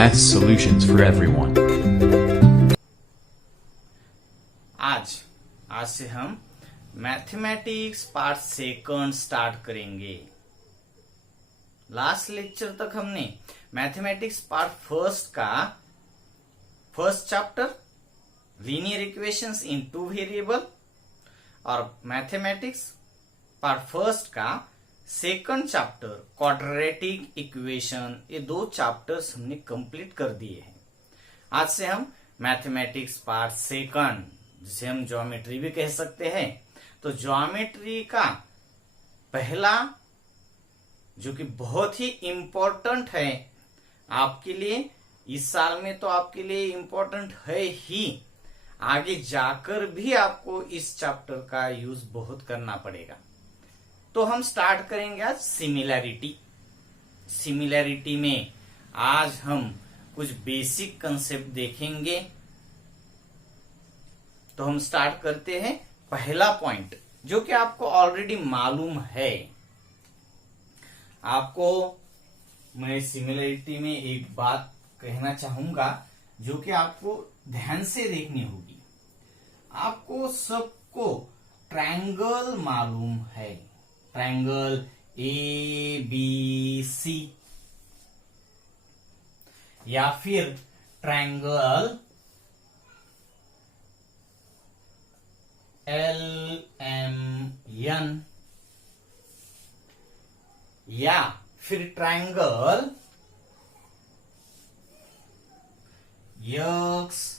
Math solutions for everyone. आज से हम मैथमेटिक्स पार्ट सेकंड स्टार्ट करेंगे। लास्ट लेक्चर तक हमने मैथमेटिक्स पार्ट फर्स्ट का फर्स्ट चैप्टर लीनियर इक्वेशंस इन टू वेरिएबल और मैथमेटिक्स पार्ट फर्स्ट का सेकंड चैप्टर क्वाड्रेटिक इक्वेशन, ये दो चैप्टर्स हमने कंप्लीट कर दिए हैं। आज से हम मैथमेटिक्स पार्ट सेकंड, जिसे हम ज्योमेट्री भी कह सकते हैं, तो ज्योमेट्री का पहला जो कि बहुत ही इंपॉर्टेंट है आपके लिए, इस साल में तो आपके लिए इंपॉर्टेंट है ही, आगे जाकर भी आपको इस चैप्टर का यूज बहुत करना पड़ेगा। तो हम स्टार्ट करेंगे आज सिमिलैरिटी में आज हम कुछ बेसिक कंसेप्ट देखेंगे। तो हम स्टार्ट करते हैं पहला पॉइंट, जो कि आपको ऑलरेडी मालूम है। आपको मैं सिमिलैरिटी में एक बात कहना चाहूंगा जो कि आपको ध्यान से देखनी होगी। आपको सबको ट्रायंगल मालूम है, ट्रायंगल ABC या फिर ट्रायंगल LMN या फिर triangle XYZ,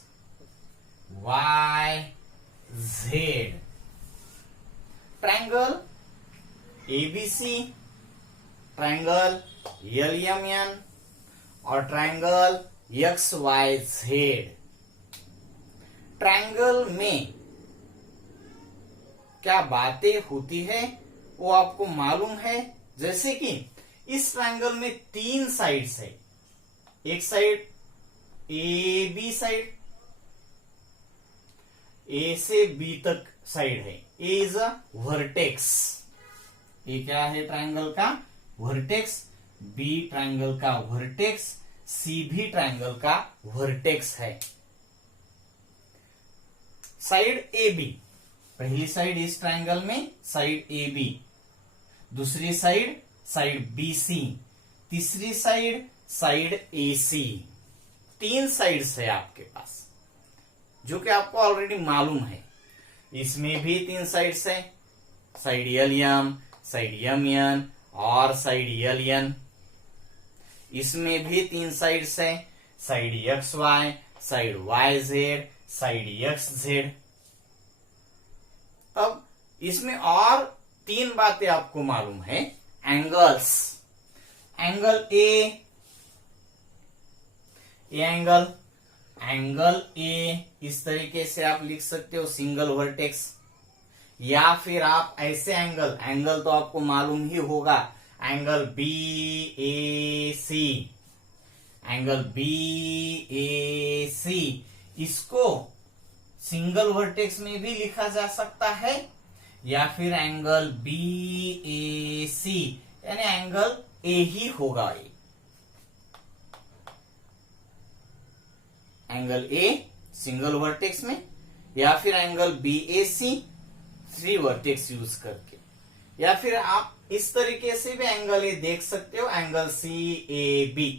triangle ABC, triangle LMN और ट्रायंगल XYZ। ट्रायंगल में क्या बातें होती है वो आपको मालूम है। जैसे कि इस ट्रायंगल में तीन साइड्स है, एक साइड AB साइड, A से B तक साइड है, A इज अ वर्टेक्स, ये क्या है ट्रायंगल का वर्टेक्स, B ट्रायंगल का वर्टेक्स, C भी ट्रायंगल का वर्टेक्स है। साइड AB, पहली साइड इस ट्रायंगल में साइड AB, दूसरी साइड BC, तीसरी साइड AC। तीन साइड्स है आपके पास, जो कि आपको ऑलरेडी मालूम है। इसमें भी तीन साइड्स है, साइड LM, साइड MN और साइड LN। इसमें भी तीन साइड्स है, side XY, side YZ, side XZ। अब इसमें और तीन बातें आपको मालूम है। Angles, angle A, angle A इस तरीके से आप लिख सकते हो, सिंगल वर्टेक्स, या फिर आप ऐसे एंगल तो आपको मालूम ही होगा, एंगल BAC, एंगल BAC, इसको सिंगल वर्टेक्स में भी लिखा जा सकता है, या फिर एंगल BAC यानी एंगल A ही होगा, ये एंगल A सिंगल वर्टेक्स में, या फिर angle BAC three vertex use करके, या फिर आप इस तरीके से भी एंगल ए देख सकते हो, एंगल CAB।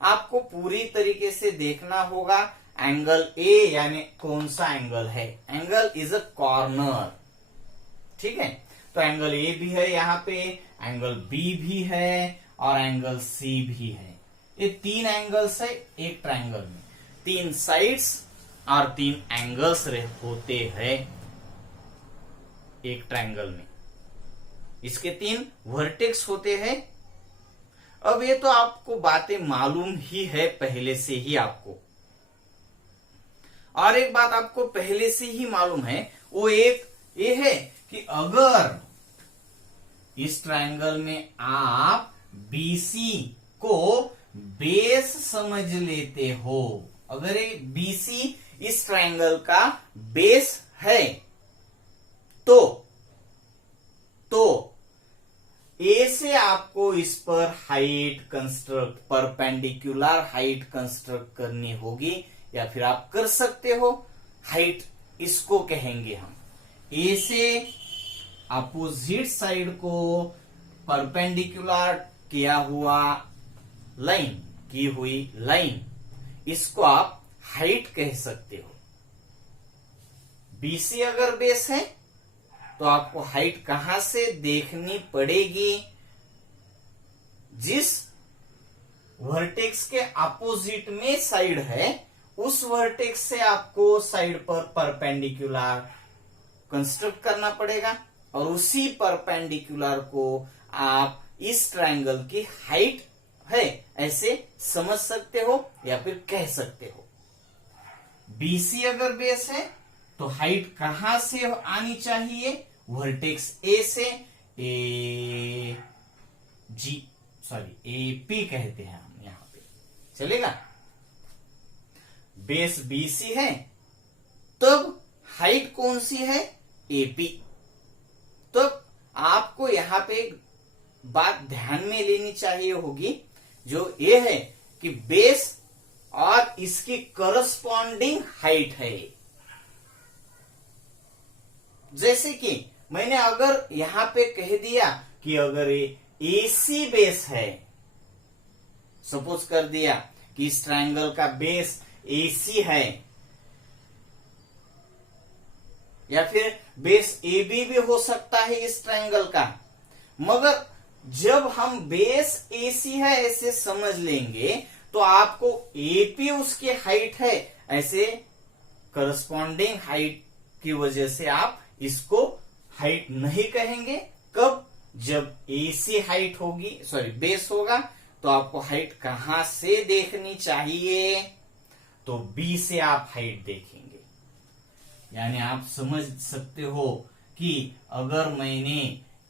आपको पूरी तरीके से देखना होगा एंगल A यानी कौन सा एंगल है। एंगल इज अ कॉर्नर, ठीक है। तो एंगल A भी है यहाँ पे, एंगल B भी है और एंगल C भी है। ये तीन एंगल्स है एक ट्रायंगल में, तीन साइड्स और तीन एंगल्स होते हैं एक ट्रायंगल में, इसके तीन वर्टेक्स होते हैं। अब ये तो आपको बातें मालूम ही है पहले से ही आपको। और एक बात आपको पहले से ही मालूम है, वो एक ये है कि अगर इस ट्रायंगल में आप BC को बेस समझ लेते हो, अगर ये BC इस ट्रायंगल का बेस है, तो ए से आपको इस पर height construct, perpendicular height construct करनी होगी, या फिर आप कर सकते हो। हाइट इसको कहेंगे हम, ए से अपोजिट साइड को परपेंडिकुलर किया हुआ लाइन, की हुई लाइन, इसको आप हाइट कह सकते हो। बीसी अगर बेस है तो आपको हाइट कहां से देखनी पड़ेगी? जिस वर्टेक्स के अपोजिट में साइड है, उस वर्टेक्स से आपको साइड पर परपेंडिकुलर कंस्ट्रक्ट करना पड़ेगा, और उसी परपेंडिकुलर को आप इस ट्रायंगल की हाइट है ऐसे समझ सकते हो या फिर कह सकते हो। बीसी अगर बेस है तो हाइट कहां से आनी चाहिए? वर्टेक्स ए से, ए पी कहते हैं हम यहां पे, चलेगा। बेस बीसी है तब हाइट कौन सी है? एपी। तो आपको यहां पे एक बात ध्यान में लेनी चाहिए होगी, जो ये है कि बेस और इसकी करस्पॉन्डिंग हाइट है। जैसे कि मैंने अगर यहां पे कह दिया कि अगर ये एसी बेस है, सपोज कर दिया कि इस ट्रायंगल का बेस एसी है, या फिर बेस एबी भी हो सकता है इस ट्रायंगल का, मगर जब हम बेस एसी है ऐसे समझ लेंगे तो आपको एपी उसकी हाइट है ऐसे करस्पॉन्डिंग हाइट की वजह से आप इसको हाइट नहीं कहेंगे। कब? जब एसी हाइट होगी, बेस होगा, तो आपको हाइट कहां से देखनी चाहिए? तो बी से आप हाइट देखेंगे। यानी आप समझ सकते हो कि अगर मैंने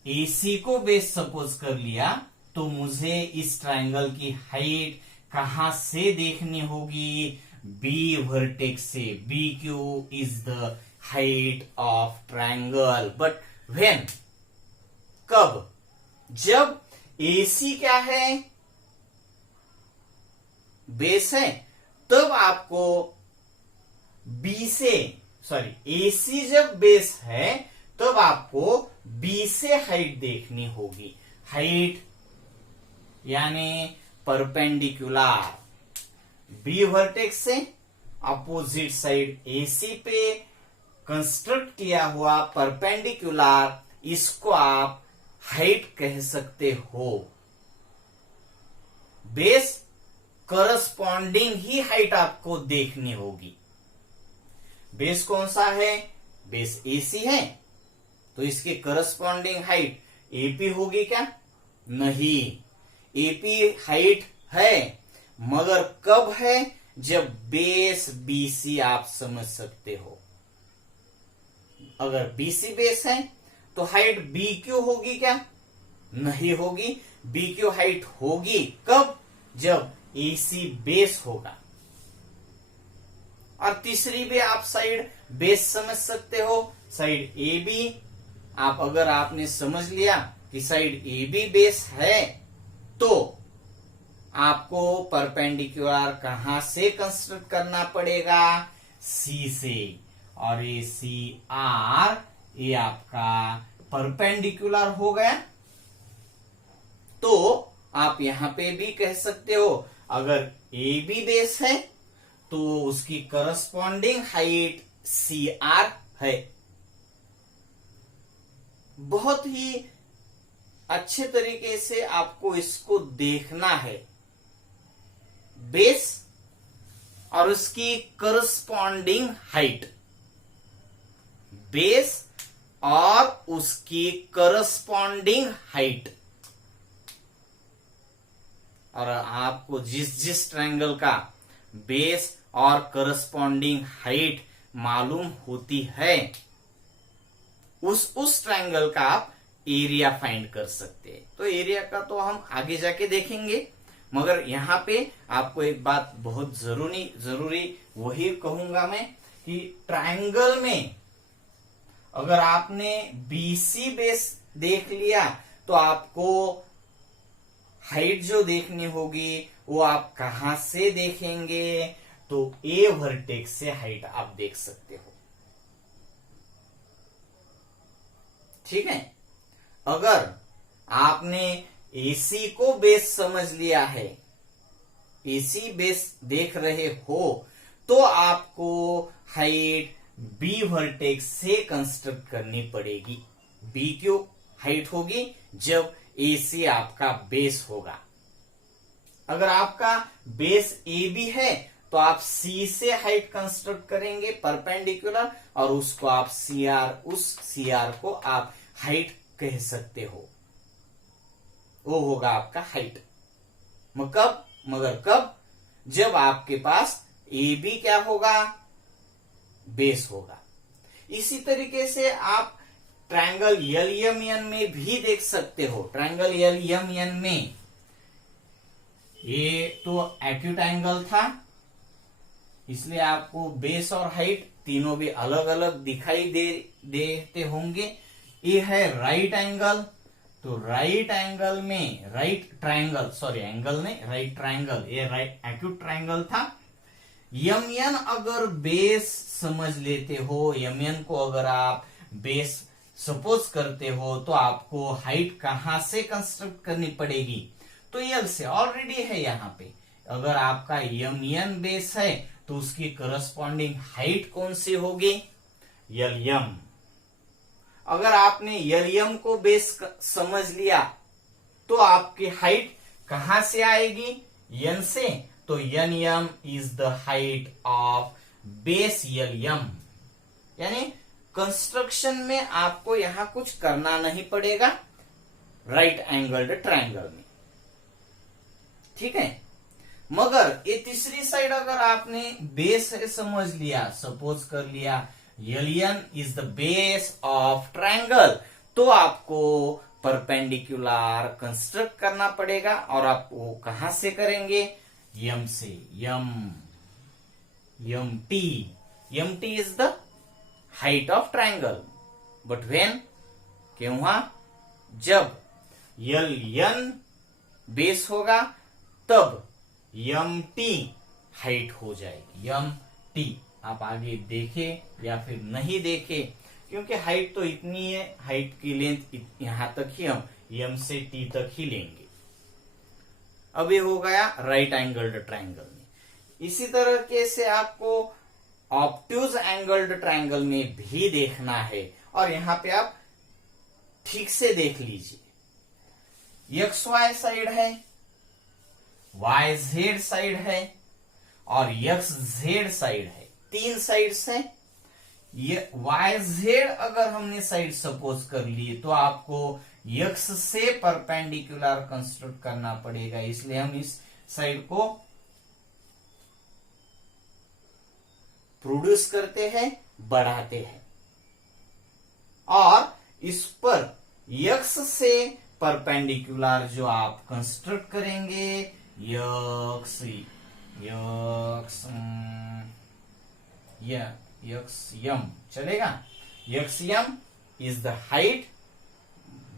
एसी को बेस सपोज कर लिया तो मुझे इस ट्रायंगल की हाइट कहां से देखनी होगी? बी वर्टेक्स से। B Q is the height of triangle. But when, कब? जब एसी क्या है? बेस है, तब आपको बी से, एसी जब बेस है तब आपको बी से हाइट देखनी होगी। हाइट यानी परपेंडिकुलर, बी वर्टेक्स से अपोजिट साइड एसी पे कंस्ट्रक्ट किया हुआ परपेंडिकुलर, इसको आप हाइट कह सकते हो। बेस करस्पॉन्डिंग ही हाइट आपको देखनी होगी। बेस कौन सा है? बेस एसी है, तो इसके करस्पॉन्डिंग हाइट एपी होगी क्या? नहीं, एपी हाइट है, मगर कब है? जब बेस बीसी आप समझ सकते हो। अगर बीसी बेस है तो हाइट बी क्यू होगी क्या? नहीं होगी। बी क्यू हाइट होगी कब? जब एसी बेस होगा। और तीसरी भी आप साइड बेस समझ सकते हो, साइड ए बी। आप अगर आपने समझ लिया कि साइड ए बी बेस है तो आपको परपेंडिकुलर कहां से कंस्ट्रक्ट करना पड़ेगा? सी से। और ये सी आर, ये आपका परपेंडिकुलर हो गया। तो आप यहां पे भी कह सकते हो, अगर ए बी बेस है तो उसकी करस्पॉन्डिंग हाइट सी आर है। बहुत ही अच्छे तरीके से आपको इसको देखना है। बेस और उसकी करस्पॉन्डिंग हाइट, बेस और उसकी करस्पॉन्डिंग हाइट। और आपको जिस जिस ट्रायंगल का बेस और करस्पॉन्डिंग हाइट मालूम होती है, उस ट्रायंगल का आप एरिया फाइंड कर सकते हैं। तो एरिया का तो हम आगे जाके देखेंगे, मगर यहाँ पे आपको एक बात बहुत जरूरी वही कहूंगा मैं कि ट्रायंगल में अगर आपने बीसी बेस देख लिया तो आपको हाइट जो देखनी होगी वो आप कहां से देखेंगे, तो ए वर्टेक्स से हाइट आप देख सकते हो। ठीक है, अगर आपने एसी को बेस समझ लिया है, एसी बेस देख रहे हो, तो आपको हाइट बी वर्टेक्स से कंस्ट्रक्ट करनी पड़ेगी। बी क्यों हाइट होगी, जब एसी आपका बेस होगा। अगर आपका बेस ए बी है तो आप सी से हाइट कंस्ट्रक्ट करेंगे परपेंडिकुलर, और उसको आप उस सीआर को आप हाइट कह सकते हो, वो होगा आपका हाइट। मगर कब, जब आपके पास ए बी क्या होगा, बेस होगा। इसी तरीके से आप ट्रायंगल एल एम एन में भी देख सकते हो। ट्रायंगल एल एम एन में ये तो एक्यूट एंगल था, इसलिए आपको बेस और हाइट तीनों भी अलग अलग दिखाई देते होंगे। ये है राइट एंगल, तो राइट एंगल में राइट ट्रायंगल, सॉरी एंगल नहीं, राइट ट्रायंगल, ये राइट एक्यूट ट्रायंगल था। एम एन अगर बेस समझ लेते हो, एम एन को अगर आप बेस सपोज करते हो, तो आपको हाइट कहां से कंस्ट्रक्ट करनी पड़ेगी, तो एल से ऑलरेडी है यहाँ पे। अगर आपका एम एन बेस है तो उसकी करस्पॉन्डिंग हाइट कौन सी होगी, एल एम। अगर आपने एल एम को बेस समझ लिया तो आपकी हाइट कहां से आएगी, एन से, तो N M is the height of base L M. यानी कंस्ट्रक्शन में आपको यहां कुछ करना नहीं पड़ेगा राइट एंगल्ड ट्रायंगल में। ठीक है, मगर ये तीसरी साइड अगर आपने बेस है समझ लिया, सपोज कर लिया alien is the base of triangle, तो आपको परपेंडिकुलर कंस्ट्रक्ट करना पड़ेगा, और आप वो कहां से करेंगे, एम से। M T is the height of triangle, but when, क्यों, जब एल एन बेस होगा तब एम टी हाइट हो जाएगी। एम टी आप आगे देखे या फिर नहीं देखे, क्योंकि हाइट तो इतनी है, हाइट की लेंथ यहां तक ही हम एम से टी तक ही लेंगे। अब ये हो गया राइट एंगल्ड ट्रायंगल में। इसी तरह से आपको ऑब्ट्यूज एंगल्ड ट्रायंगल में भी देखना है, और यहां पे आप ठीक से देख लीजिए। एक्स वाई साइड है, वाई जेड साइड है, और एक्स जेड साइड है, तीन साइड्स है। ये वाई जेड अगर हमने साइड सपोज कर ली तो आपको एक्स से परपेंडिकुलर कंस्ट्रक्ट करना पड़ेगा, इसलिए हम इस साइड को प्रोड्यूस करते हैं, बढ़ाते हैं, और इस पर एक्स से परपेंडिकुलर जो आप कंस्ट्रक्ट करेंगे, यक्स यम चलेगा। X M is the height,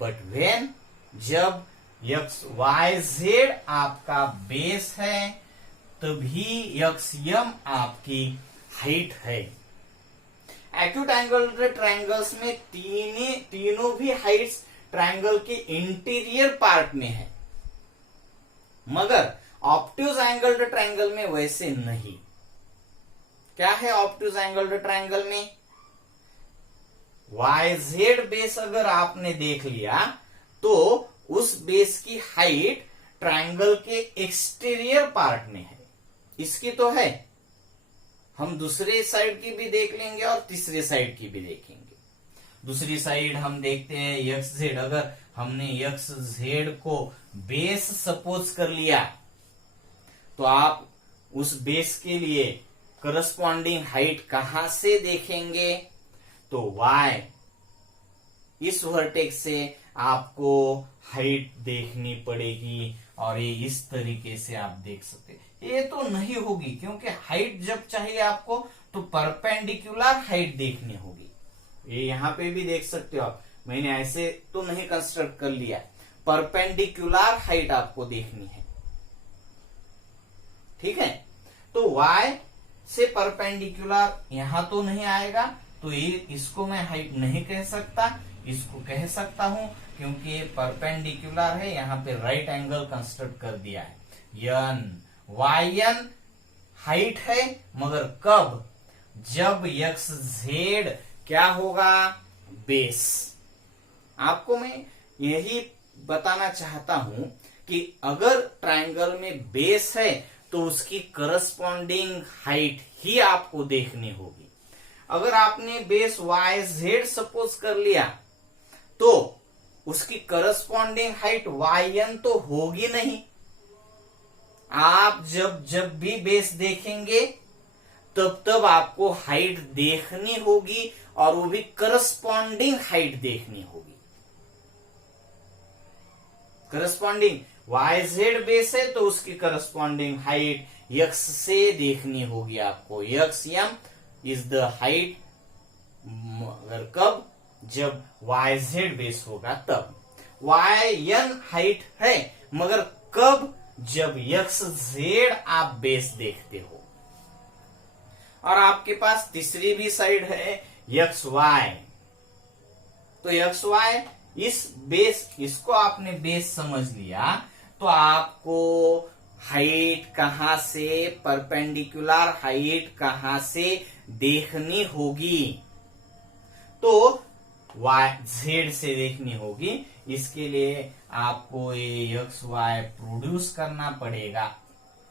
but when, जब यक्स वाई जेड आपका बेस है, तभी यक्स यम आपकी हाइट है। एक्यूट एंगल ट्रायंगल्स में तीनों भी हाइट्स ट्रायंगल के इंटीरियर पार्ट में है, मगर ऑब्ट्यूज एंगल्ड ट्रायंगल में वैसे नहीं। क्या है ऑब्ट्यूज एंगल्ड ट्रायंगल में, वाई जेड बेस अगर आपने देख लिया तो उस बेस की हाइट ट्रायंगल के एक्सटीरियर पार्ट में है। इसकी तो है, हम दूसरे साइड की भी देख लेंगे और तीसरे साइड की भी देखेंगे। दूसरी साइड हम देखते हैं एक्स जेड। अगर हमने एक्स जेड को बेस सपोज कर लिया तो आप उस बेस के लिए करस्पॉन्डिंग हाइट कहां से देखेंगे, तो y, इस वर्टेक्स से आपको हाइट देखनी पड़ेगी, और ये इस तरीके से आप देख सकते हैं। ये तो नहीं होगी, क्योंकि हाइट जब चाहिए आपको तो परपेंडिकुलर हाइट देखनी होगी। ये यहां पे भी देख सकते हो आप, मैंने ऐसे तो नहीं कंस्ट्रक्ट कर लिया, परपेंडिकुलर हाइट आपको देखनी है। ठीक है, तो y से परपेंडिकुलर यहां तो नहीं आएगा, तो ये इसको मैं हाइट नहीं कह सकता, इसको कह सकता हूं क्योंकि ये परपेंडिकुलर है, यहां पे राइट एंगल कंस्ट्रक्ट कर दिया है। yn हाइट है, मगर कब? जब x z क्या होगा? बेस। आपको मैं यही बताना चाहता हूं कि अगर ट्रायंगल में बेस है तो उसकी करस्पॉन्डिंग हाइट ही आपको देखनी होगी। अगर आपने बेस वाई जेड सपोज कर लिया तो उसकी करस्पॉन्डिंग हाइट वाई एन तो होगी नहीं। आप जब भी बेस देखेंगे तब आपको हाइट देखनी होगी, और वो भी करस्पॉन्डिंग हाइट देखनी होगी। करस्पॉन्डिंग वाई जेड बेस है तो उसकी करस्पॉन्डिंग हाइट यक्स से देखनी होगी आपको। X M is the height, मगर कब? जब वाई जेड बेस होगा तब। वाई एन हाइट है, मगर कब? जब यक्स जेड आप बेस देखते हो। और आपके पास तीसरी भी साइड है यक्स वाई, तो यक्स वाई इस बेस, इसको आपने बेस समझ लिया तो आपको हाइट कहां से, परपेंडिकुलर हाइट कहां से देखनी होगी? तो वाई जेड से देखनी होगी। इसके लिए आपको ये एक्स वाई प्रोड्यूस करना पड़ेगा।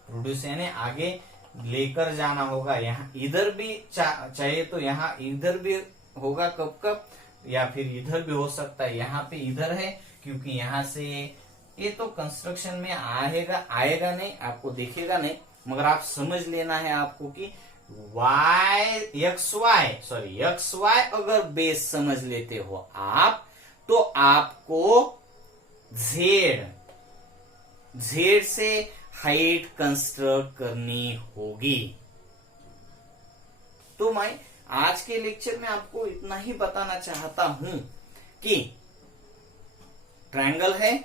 प्रोड्यूस यानी आगे लेकर जाना होगा। यहाँ इधर भी चाहिए तो यहाँ इधर भी होगा कब कब, या फिर इधर भी हो सकता है। यहाँ पे इधर है क्योंकि यहाँ से ये तो कंस्ट्रक्शन में आएगा नहीं, आपको दिखेगा नहीं, मगर आप समझ लेना है आपको कि एक्स वाई अगर बेस समझ लेते हो आप, तो आपको जेड से हाइट कंस्ट्रक्ट करनी होगी। तो मैं आज के लेक्चर में आपको इतना ही बताना चाहता हूं कि ट्रायंगल है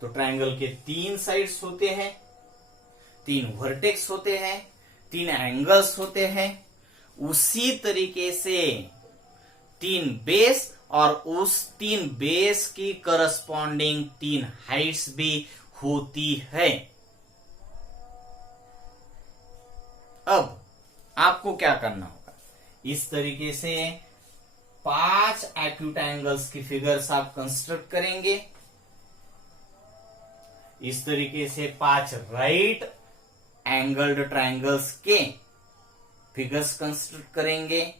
तो ट्रायंगल के 3 साइड्स होते हैं, 3 वर्टेक्स होते हैं, 3 एंगल्स होते हैं। उसी तरीके से 3 बेस और उस 3 बेस की करस्पॉन्डिंग 3 हाइट्स भी होती है। अब आपको क्या करना होगा? इस तरीके से 5 एक्यूट एंगल्स की फिगर्स आप कंस्ट्रक्ट करेंगे। इस तरीके से 5 राइट एंगल्ड ट्रायंगल्स के फिगर्स कंस्ट्रक्ट करेंगे।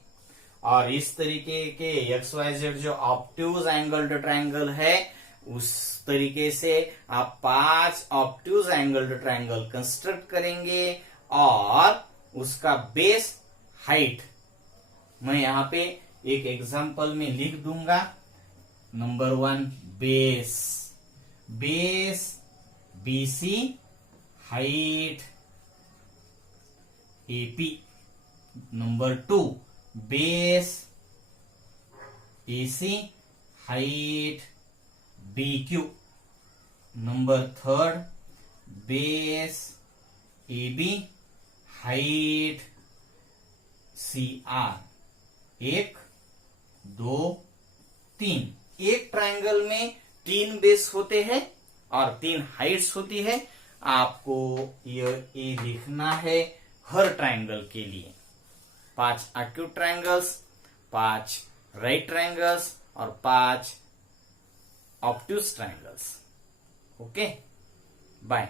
और इस तरीके के एक्स वाई जेड जो ऑब्ट्यूज एंगल्ड ट्रायंगल है, उस तरीके से आप 5 ऑब्ट्यूज एंगल्ड ट्रायंगल कंस्ट्रक्ट करेंगे। और उसका बेस हाइट मैं यहां पे एक एग्जांपल में लिख दूंगा। Number 1 base BC height AP। Number 2 base AC height BQ। Number 3 base AB height CR। 1 2 3। एक ट्रायंगल में 3 बेस होते हैं और 3 हाइट्स होती है। आपको ये लिखना है हर ट्रायंगल के लिए। 5 एक्यूट ट्रायंगल्स, 5 राइट ट्रायंगल्स और 5 ऑब्ट्यूज ट्रायंगल्स। Okay, bye.